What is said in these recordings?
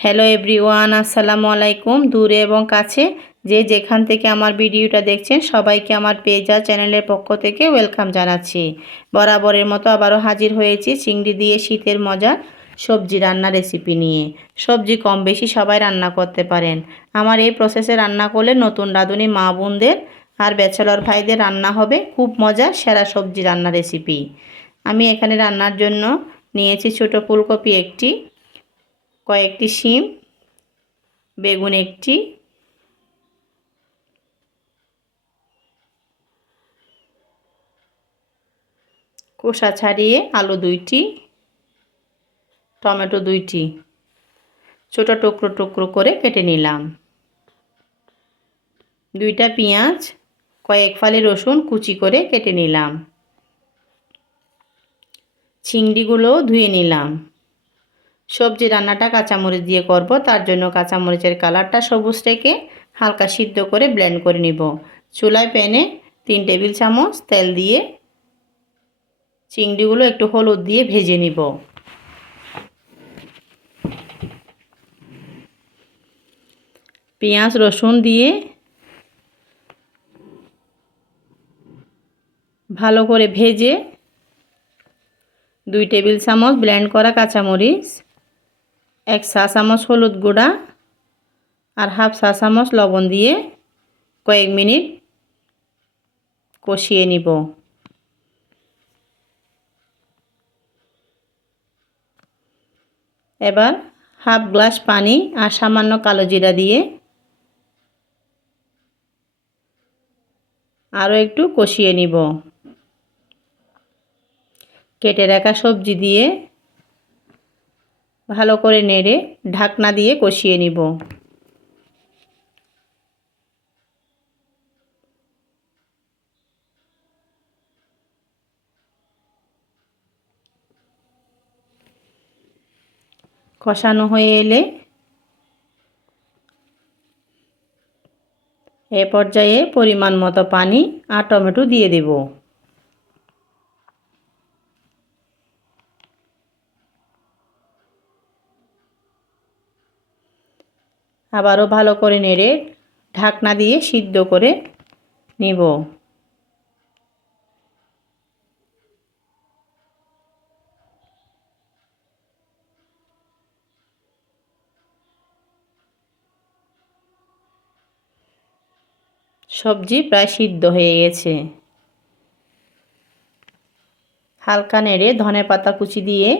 Hello everyone আসসালামু আলাইকুম। দূরে এবং কাছে যে যেখান থেকে আমার ভিডিওটা দেখছেন, সবাইকে আমার পেজ চ্যানেলের পক্ষ থেকে ওয়েলকাম জানাচ্ছি। বরাবরের মতো আবারও হাজির হয়েছি চিংড়ি দিয়ে শীতের মজার সবজি রান্না রেসিপি নিয়ে। সবজি কম বেশি সবাই রান্না করতে পারেন। আমার এই প্রসেসে রান্না করলে নতুন রাঁধুনি মা বোনদের আর ব্যাচেলর ভাইদের রান্না হবে খুব মজার সেরা সবজি রান্না রেসিপি আমি এখানে রান্নার জন্য নিয়েছি ছোটো ফুলকপি একটি কয়েকটি শিম, বেগুন একটি কোষা ছাড়িয়ে আলু দুইটি, টমেটো দুইটি। ছোটো টুকরো টুকরো করে কেটে নিলাম। দুইটা পেঁয়াজ, কয়েক ফালি রসুন কুচি করে কেটে নিলাম। চিংড়িগুলোও ধুয়ে নিলাম। সবজি রান্নাটা কাঁচামরিচ দিয়ে করব। তার জন্য কাঁচামরিচের কালারটা সবুজ রেখে হালকা সিদ্ধ করে ব্লেন্ড করে নিব। চুলায় প্যানে তিন টেবিল চামচ তেল দিয়ে চিংড়িগুলো একটু হলুদ দিয়ে ভেজে নিব। পেঁয়াজ, রসুন দিয়ে ভালো করে ভেজে দুই টেবিল চামচ ব্লেন্ড করা কাঁচামরিচ এক চা চামচ হলুদ গুঁড়া আর হাফ চা চামচ লবণ দিয়ে কয়েক মিনিট কষিয়ে নিব। এবার হাফ গ্লাস পানি আর সামান্য কালো জিরা দিয়ে আরও একটু কষিয়ে নিব। কেটে রাখা সবজি দিয়ে ভালো করে নেড়ে ঢাকনা দিয়ে কষিয়ে নিব। কষানো হয়ে এলে এ পর্যায়ে পরিমাণ মতো পানি আর টমেটো দিয়ে দেব। আবারও ভালো করে নেড়ে ঢাকনা দিয়ে সিদ্ধ করে নিব। সবজি প্রায় সিদ্ধ হয়ে গেছে। হালকা নেড়ে ধনে পাতা কুচি দিয়ে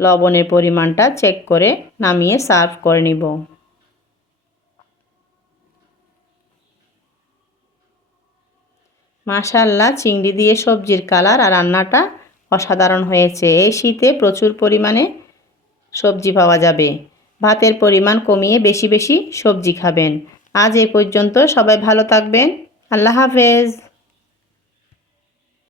লবণের পরিমাণটা চেক করে নামিয়ে সার্ভ করে নিব। মাশাল্লাহ চিংড়ি দিয়ে সবজির কালার আর রান্নাটা অসাধারণ হয়েছে। এই শীতে প্রচুর পরিমাণে সবজি পাওয়া যাবে। ভাতের পরিমাণ কমিয়ে বেশি বেশি সবজি খাবেন। আজ এই পর্যন্ত সবাই ভালো থাকবেন। আল্লাহ হাফেজ।